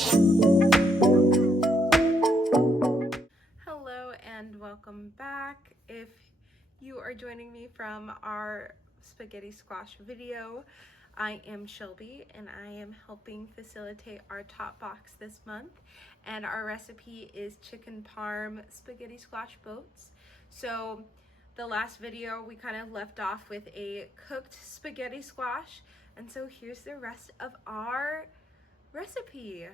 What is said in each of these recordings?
Hello and welcome back. If you are joining me from our spaghetti squash video, I am Shelby and I am helping facilitate our top box this month, and our recipe is chicken parm spaghetti squash boats. So the last video we kind of left off with a cooked spaghetti squash, and so here's the rest of our recipe.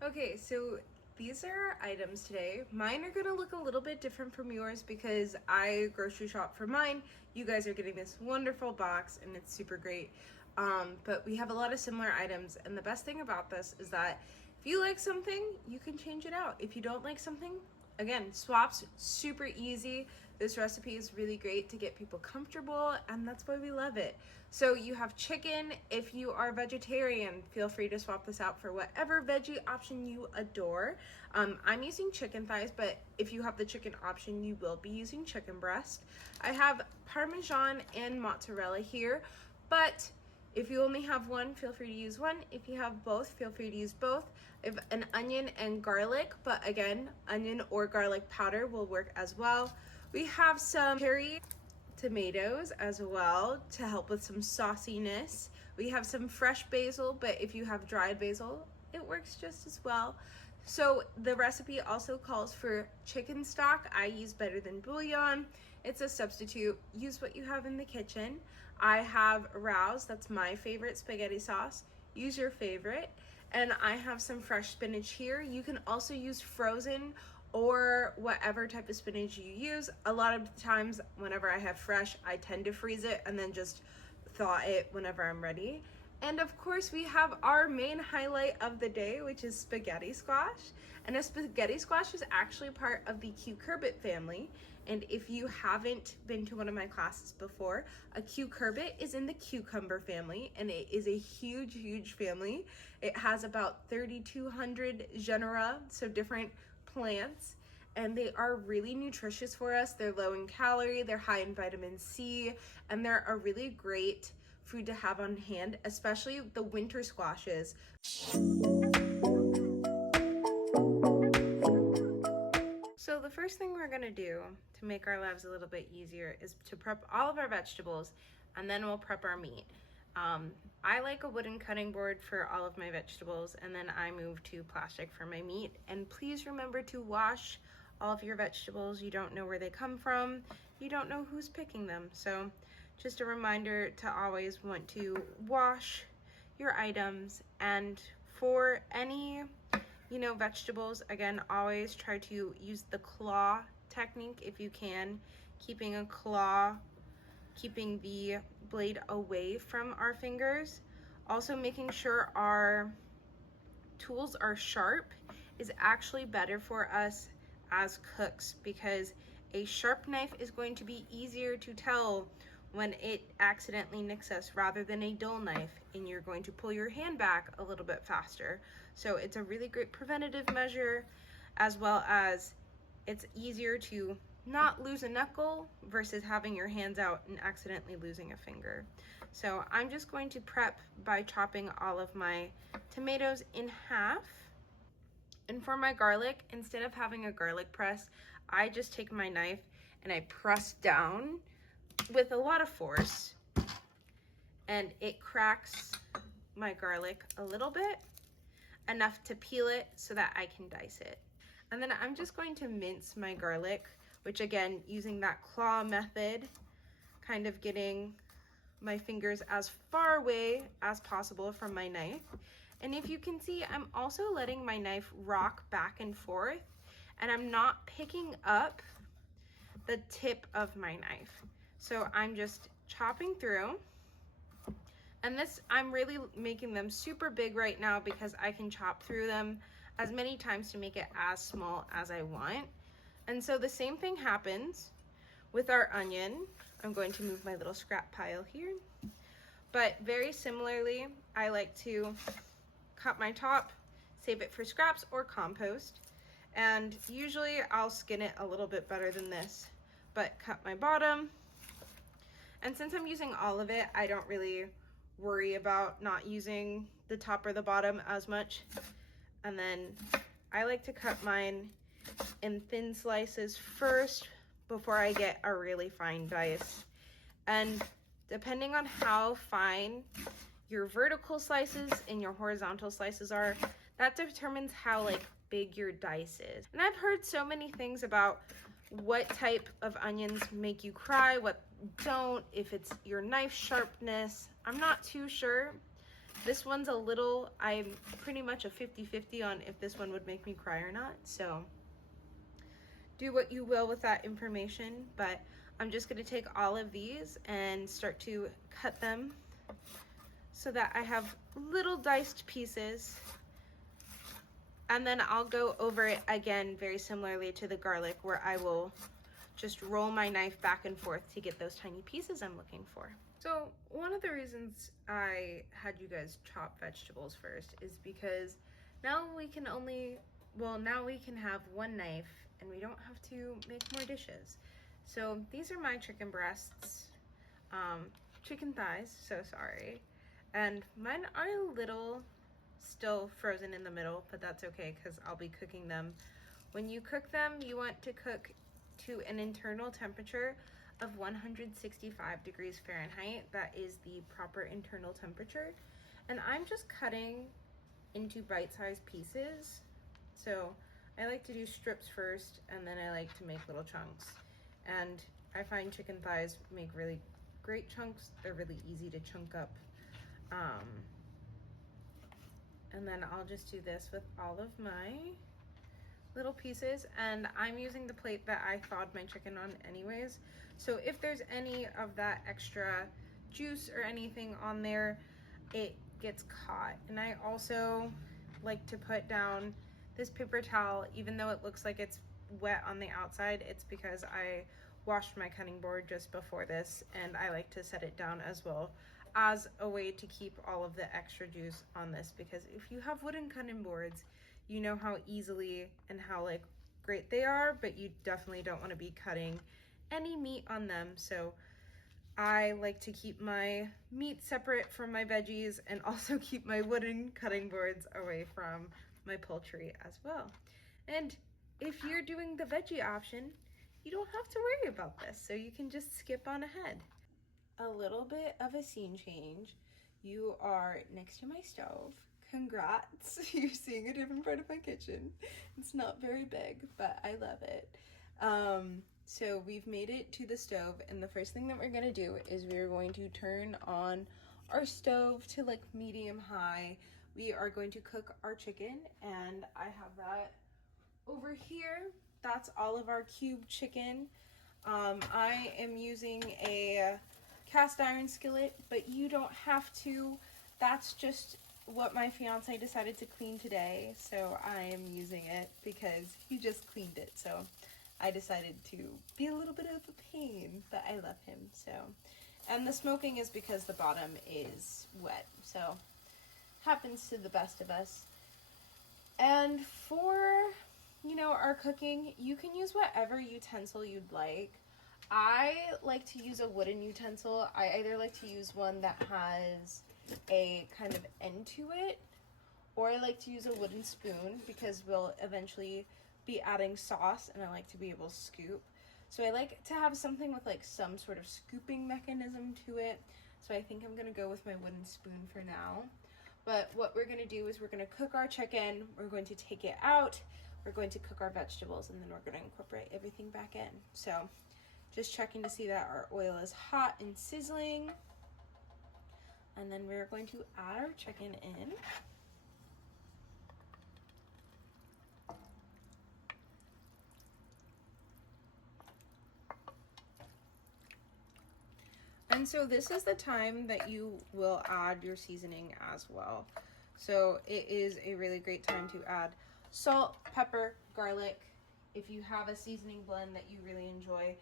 Okay, so these are our items today. Mine are gonna look a little bit different from yours because I grocery shop for mine. You guys are getting this wonderful box and it's super great. But we have a lot of similar items, and the best thing about this is that if you like something, you can change it out. If you don't like something, again, swaps super easy. This recipe is really great to get people comfortable, and that's why we love it. So you have chicken. If you are vegetarian, feel free to swap this out for whatever veggie option you adore. I'm using chicken thighs, but if you have the chicken option, you will be using chicken breast. I have Parmesan and mozzarella here, but if you only have one, feel free to use one. If you have both, feel free to use both. I have an onion and garlic, but again, onion or garlic powder will work as well. We have some cherry tomatoes as well to help with some sauciness. We have some fresh basil, but if you have dried basil, it works just as well. So the recipe also calls for chicken stock. I use Better Than Bouillon. It's a substitute. Use what you have in the kitchen. I have Rouse, that's my favorite spaghetti sauce. Use your favorite. And I have some fresh spinach here. You can also use frozen or whatever type of spinach you use. A lot of times whenever I have fresh, I tend to freeze it and then just thaw it whenever I'm ready. And of course we have our main highlight of the day, which is spaghetti squash. And a spaghetti squash is actually part of the cucurbit family. And if you haven't been to one of my classes before, a cucurbit is in the cucumber family, and it is a huge, huge family. It has about 3,200 genera, so different plants, and they are really nutritious for us. They're low in calorie, they're high in vitamin C, and they're a really great food to have on hand, especially the winter squashes. So the first thing we're gonna do to make our lives a little bit easier is to prep all of our vegetables, and then we'll prep our meat. I like a wooden cutting board for all of my vegetables, and then I move to plastic for my meat. And please remember to wash all of your vegetables. You don't know where they come from. You don't know who's picking them. So just a reminder to always want to wash your items. And for any, vegetables, again, always try to use the claw technique if you can, keeping the blade away from our fingers. Also making sure our tools are sharp is actually better for us as cooks, because a sharp knife is going to be easier to tell when it accidentally nicks us rather than a dull knife, and you're going to pull your hand back a little bit faster. So it's a really great preventative measure, as well as it's easier to not lose a knuckle versus having your hands out and accidentally losing a finger. So I'm just going to prep by chopping all of my tomatoes in half. And for my garlic, instead of having a garlic press, I just take my knife and I press down with a lot of force, and it cracks my garlic a little bit, enough to peel it so that I can dice it. And then I'm just going to mince my garlic, which again, using that claw method, kind of getting my fingers as far away as possible from my knife. And if you can see, I'm also letting my knife rock back and forth, and I'm not picking up the tip of my knife. So I'm just chopping through. And this, I'm really making them super big right now because I can chop through them as many times to make it as small as I want. And so the same thing happens with our onion. I'm going to move my little scrap pile here. But very similarly, I like to cut my top, save it for scraps or compost. And usually I'll skin it a little bit better than this, but cut my bottom. And since I'm using all of it, I don't really worry about not using the top or the bottom as much. And then I like to cut mine in thin slices first before I get a really fine dice. And depending on how fine your vertical slices and your horizontal slices are, that determines how like big your dice is. And I've heard so many things about what type of onions make you cry, what don't, if it's your knife sharpness. I'm not too sure. This one's a little, I'm pretty much a 50-50 on if this one would make me cry or not. So do what you will with that information, but I'm just gonna take all of these and start to cut them so that I have little diced pieces. And then I'll go over it again very similarly to the garlic, where I will just roll my knife back and forth to get those tiny pieces I'm looking for. So one of the reasons I had you guys chop vegetables first is because now we can have one knife and we don't have to make more dishes. So these are my chicken breasts, chicken thighs, so sorry. And mine are a little still frozen in the middle, but that's okay because I'll be cooking them. When you cook them, you want to cook to an internal temperature of 165 degrees Fahrenheit. That is the proper internal temperature. And I'm just cutting into bite-sized pieces. So I like to do strips first, and then I like to make little chunks. And I find chicken thighs make really great chunks. They're really easy to chunk up. And then I'll just do this with all of my little pieces, and I'm using the plate that I thawed my chicken on anyways. So if there's any of that extra juice or anything on there, it gets caught. And I also like to put down this paper towel, even though it looks like it's wet on the outside, it's because I washed my cutting board just before this, and I like to set it down as well as a way to keep all of the extra juice on this, because if you have wooden cutting boards, you know how easily and how like great they are, but you definitely don't want to be cutting any meat on them. So I like to keep my meat separate from my veggies and also keep my wooden cutting boards away from my poultry as well. And if you're doing the veggie option, you don't have to worry about this, so you can just skip on ahead. A little bit of a scene change. You are next to my stove. Congrats, you're seeing a different part of my kitchen. It's not very big, but I love it. So we've made it to the stove, and the first thing that we're gonna do is we're going to turn on our stove to like medium high. We are going to cook our chicken, and I have that over here. That's all of our cube chicken. I am using a cast iron skillet, but you don't have to. That's just what my fiance decided to clean today, so I am using it because he just cleaned it. So I decided to be a little bit of a pain, but I love him. So, and the smoking is because the bottom is wet, so happens to the best of us. And for, you know, our cooking, you can use whatever utensil you'd like. I like to use a wooden utensil. I either like to use one that has a kind of end to it, or I like to use a wooden spoon because we'll eventually be adding sauce and I like to be able to scoop. So I like to have something with like some sort of scooping mechanism to it. So I think I'm gonna go with my wooden spoon for now. But what we're gonna do is we're gonna cook our chicken, we're going to take it out, we're going to cook our vegetables, and then we're gonna incorporate everything back in. So just checking to see that our oil is hot and sizzling. And then we're going to add our chicken in. And so this is the time that you will add your seasoning as well. So it is a really great time to add salt, pepper, garlic. If you have a seasoning blend that you really enjoy,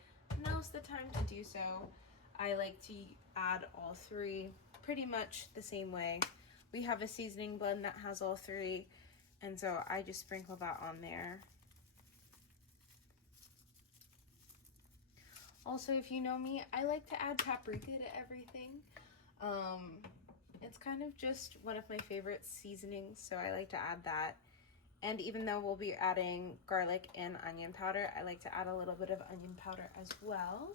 now's the time to do so. I like to add all three pretty much the same way. We have a seasoning blend that has all three, and so I just sprinkle that on there. Also, if you know me, I like to add paprika to everything. It's kind of just one of my favorite seasonings, so I like to add that. And even though we'll be adding garlic and onion powder, I like to add a little bit of onion powder as well.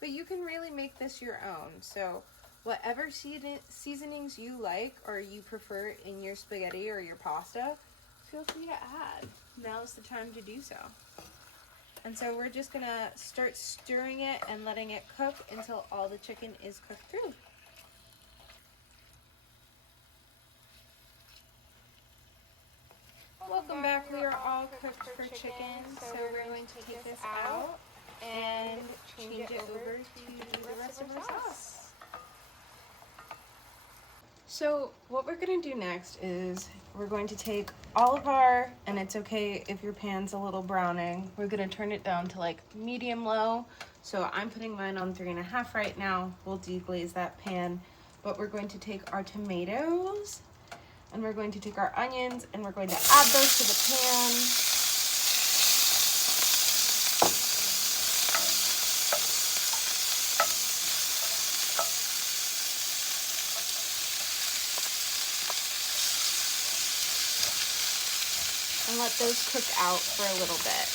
But you can really make this your own. So whatever seasonings you like or you prefer in your spaghetti or your pasta, feel free to add. Now's the time to do so. And so we're just gonna start stirring it and letting it cook until all the chicken is cooked through. Welcome back. We are all cooked for chicken, so we're going to take this out and change it over to the rest of our sauce. So what we're going to do next is we're going to take all of our, and it's okay if your pan's a little browning, we're going to turn it down to like medium low. So I'm putting mine on 3.5 right now. We'll deglaze that pan, but we're going to take our tomatoes and we're going to take our onions and we're going to add those to the pan. And let those cook out for a little bit.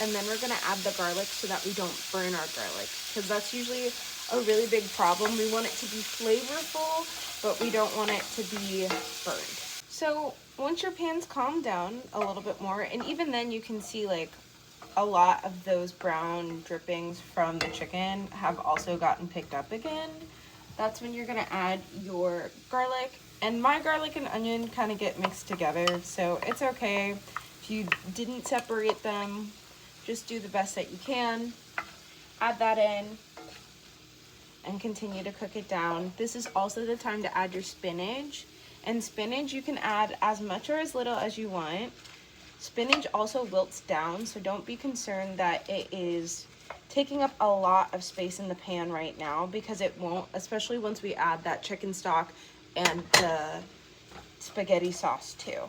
And then we're gonna add the garlic so that we don't burn our garlic, because that's usually a really big problem. We want it to be flavorful, but we don't want it to be burned. So once your pan's calmed down a little bit more, and even then you can see like a lot of those brown drippings from the chicken have also gotten picked up again, that's when you're gonna add your garlic. And my garlic and onion kind of get mixed together, so it's okay if you didn't separate them. Just do the best that you can. Add that in and continue to cook it down. This is also the time to add your spinach. And spinach you can add as much or as little as you want. Spinach also wilts down, so don't be concerned that it is taking up a lot of space in the pan right now, because it won't, especially once we add that chicken stock and the spaghetti sauce too.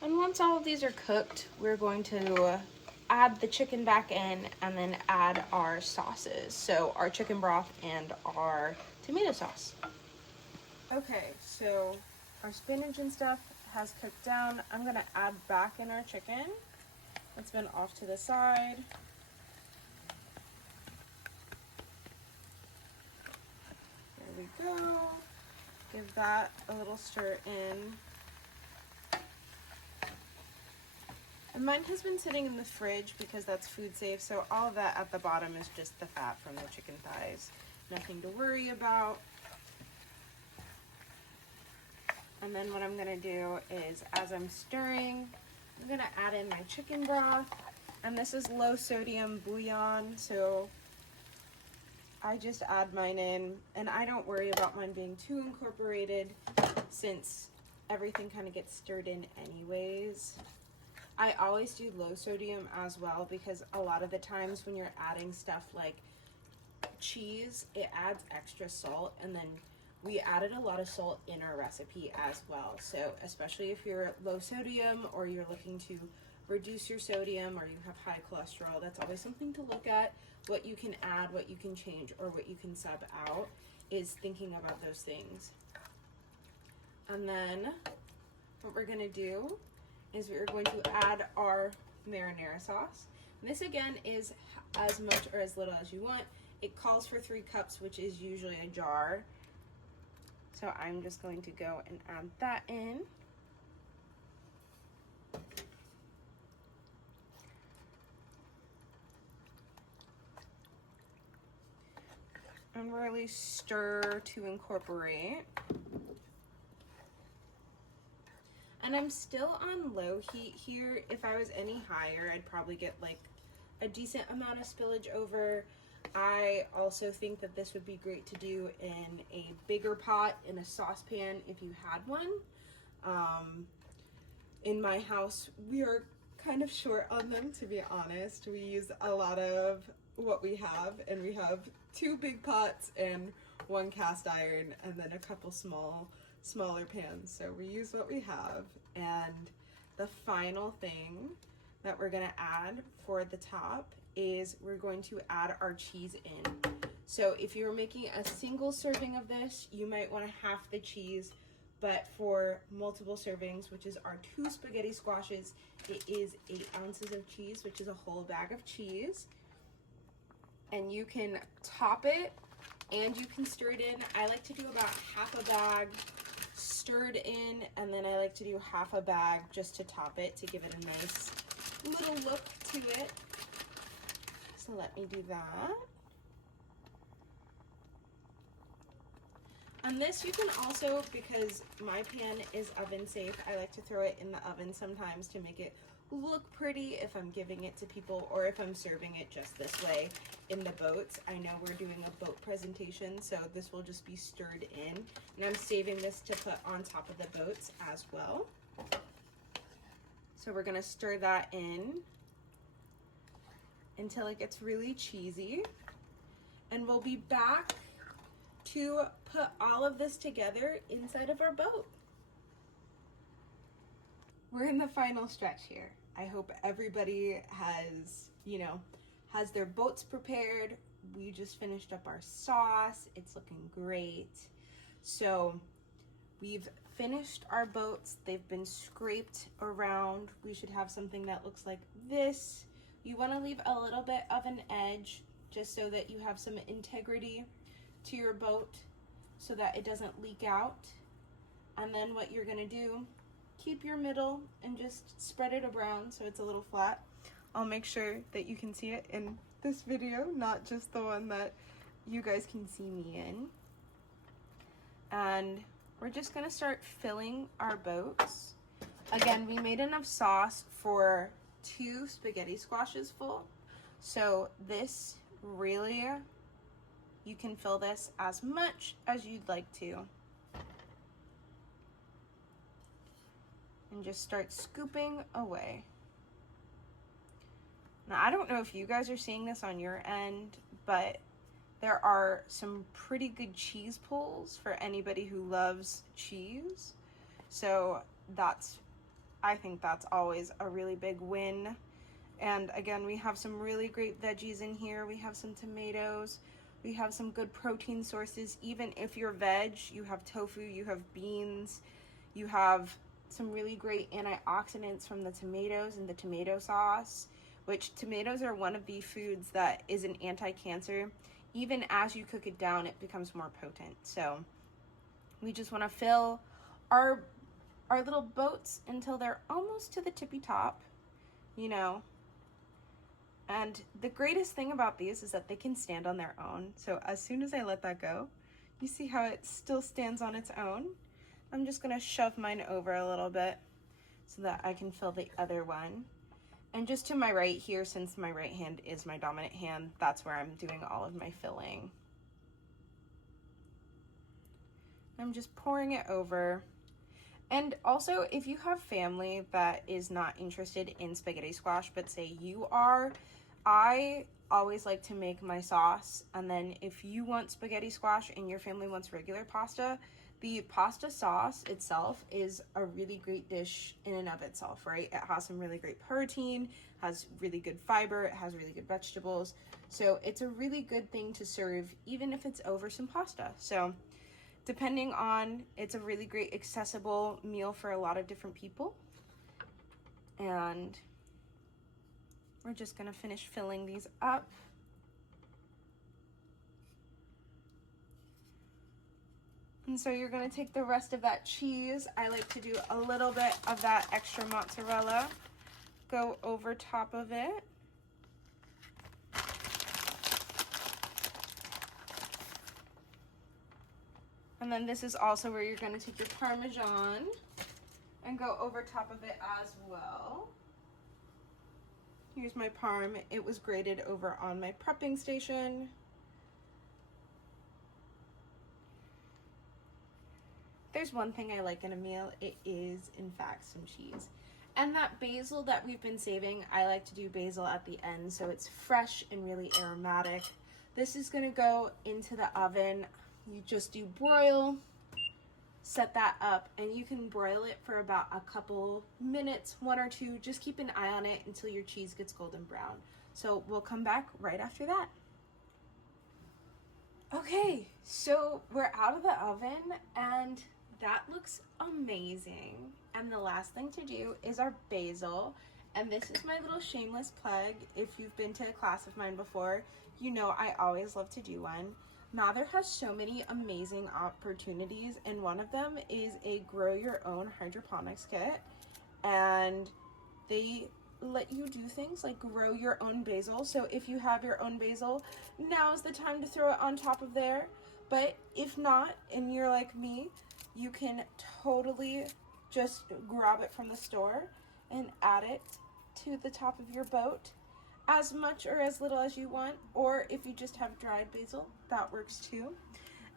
And once all of these are cooked, we're going to add the chicken back in and then add our sauces. So our chicken broth and our tomato sauce. Okay, so our spinach and stuff has cooked down. I'm gonna add back in our chicken. It's been off to the side. There we go. Give that a little stir in. And mine has been sitting in the fridge because that's food safe, so all of that at the bottom is just the fat from the chicken thighs. Nothing to worry about. And then what I'm gonna do is, as I'm stirring, I'm gonna add in my chicken broth. And this is low sodium bouillon, so I just add mine in, and I don't worry about mine being too incorporated since everything kind of gets stirred in anyways. I always do low sodium as well, because a lot of the times when you're adding stuff like cheese, it adds extra salt, and then we added a lot of salt in our recipe as well. So especially if you're low sodium or you're looking to reduce your sodium or you have high cholesterol, that's always something to look at. What you can add, what you can change, or what you can sub out, is thinking about those things. And then what we're gonna do is we're going to add our marinara sauce. And this again is as much or as little as you want. It calls for 3 cups, which is usually a jar. So I'm just going to go and add that in. And really stir to incorporate. And I'm still on low heat here. If I was any higher, I'd probably get like a decent amount of spillage over. I also think that this would be great to do in a bigger pot, in a saucepan if you had one. In my house, we are kind of short on them, to be honest. We use a lot of what we have, and we have 2 big pots and 1 cast iron, and then a couple smaller pans. So we use what we have. And the final thing that we're gonna add for the top is we're going to add our cheese in. So if you're making a single serving of this, you might want to half the cheese, but for multiple servings, which is our 2 spaghetti squashes, it is 8 ounces of cheese, which is a whole bag of cheese. And you can top it and you can stir it in. I like to do about half a bag stirred in, and then I like to do half a bag just to top it to give it a nice little look to it. So let me do that. And this you can also, because my pan is oven safe, I like to throw it in the oven sometimes to make it look pretty if I'm giving it to people or if I'm serving it just this way in the boats. I know we're doing a boat presentation, so this will just be stirred in, and I'm saving this to put on top of the boats as well. So we're gonna stir that in until it gets really cheesy, and we'll be back to put all of this together inside of our boat. We're in the final stretch here. I hope everybody has, has their boats prepared. We just finished up our sauce. It's looking great. So we've finished our boats. They've been scraped around. We should have something that looks like this. You want to leave a little bit of an edge just so that you have some integrity to your boat so that it doesn't leak out. And then what you're gonna do, keep your middle and just spread it around so it's a little flat. I'll make sure that you can see it in this video, not just the one that you guys can see me in. And we're just gonna start filling our boats. Again, we made enough sauce for 2 spaghetti squashes full. So this really, you can fill this as much as you'd like to. And just start scooping away. Now, I don't know if you guys are seeing this on your end, but there are some pretty good cheese pulls for anybody who loves cheese. So I think that's always a really big win. And again, we have some really great veggies in here. We have some tomatoes. We have some good protein sources. Even if you're veg, you have tofu, you have beans, you have some really great antioxidants from the tomatoes and the tomato sauce, which tomatoes are one of the foods that is an anti-cancer. Even as you cook it down, it becomes more potent. So we just want to fill our little boats until they're almost to the tippy top, And the greatest thing about these is that they can stand on their own. So as soon as I let that go, you see how it still stands on its own? I'm just gonna shove mine over a little bit so that I can fill the other one. And just to my right here, since my right hand is my dominant hand, that's where I'm doing all of my filling. I'm just pouring it over. And also, if you have family that is not interested in spaghetti squash, but say you are, I always like to make my sauce, and then if you want spaghetti squash and your family wants regular pasta, the pasta sauce itself is a really great dish in and of itself, right? It has some really great protein, has really good fiber, it has really good vegetables. So it's a really good thing to serve even if it's over some pasta. So depending on, it's a really great accessible meal for a lot of different people. And we're just gonna finish filling these up. And so you're gonna take the rest of that cheese. I like to do a little bit of that extra mozzarella, go over top of it. And then this is also where you're gonna take your Parmesan and go over top of it as well. Here's my parm. It was grated over on my prepping station. There's one thing I like in a meal, it is in fact some cheese. And that basil that we've been saving, I like to do basil at the end so it's fresh and really aromatic. This is gonna go into the oven. You just do broil, set that up, and you can broil it for about a couple minutes, 1 or 2. Just keep an eye on it until your cheese gets golden brown. So we'll come back right after that. Okay, so we're out of the oven and that looks amazing. And the last thing to do is our basil. And this is my little shameless plug. If you've been to a class of mine before, you know I always love to do one. Mather has so many amazing opportunities, and one of them is a grow your own hydroponics kit. And they let you do things like grow your own basil. So if you have your own basil, now's the time to throw it on top of there. But if not, and you're like me, you can totally just grab it from the store and add it to the top of your boat, as much or as little as you want. Or if you just have dried basil, that works too.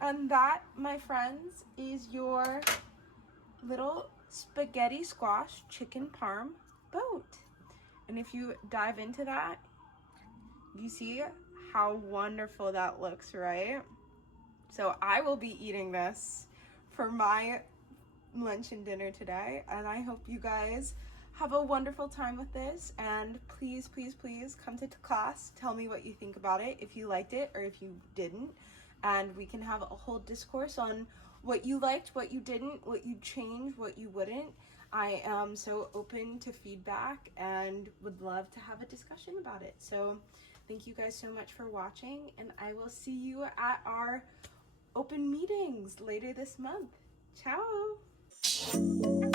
And that, my friends, is your little spaghetti squash chicken parm boat. And if you dive into that, you see how wonderful that looks, right? So I will be eating this for my lunch and dinner today, and I hope you guys have a wonderful time with this. And please, please, please come to class. Tell me what you think about it, if you liked it or if you didn't, and we can have a whole discourse on what you liked, what you didn't, what you changed, what you wouldn't. I am so open to feedback and would love to have a discussion about it. So thank you guys so much for watching, and I will see you at our open meetings later this month. Ciao!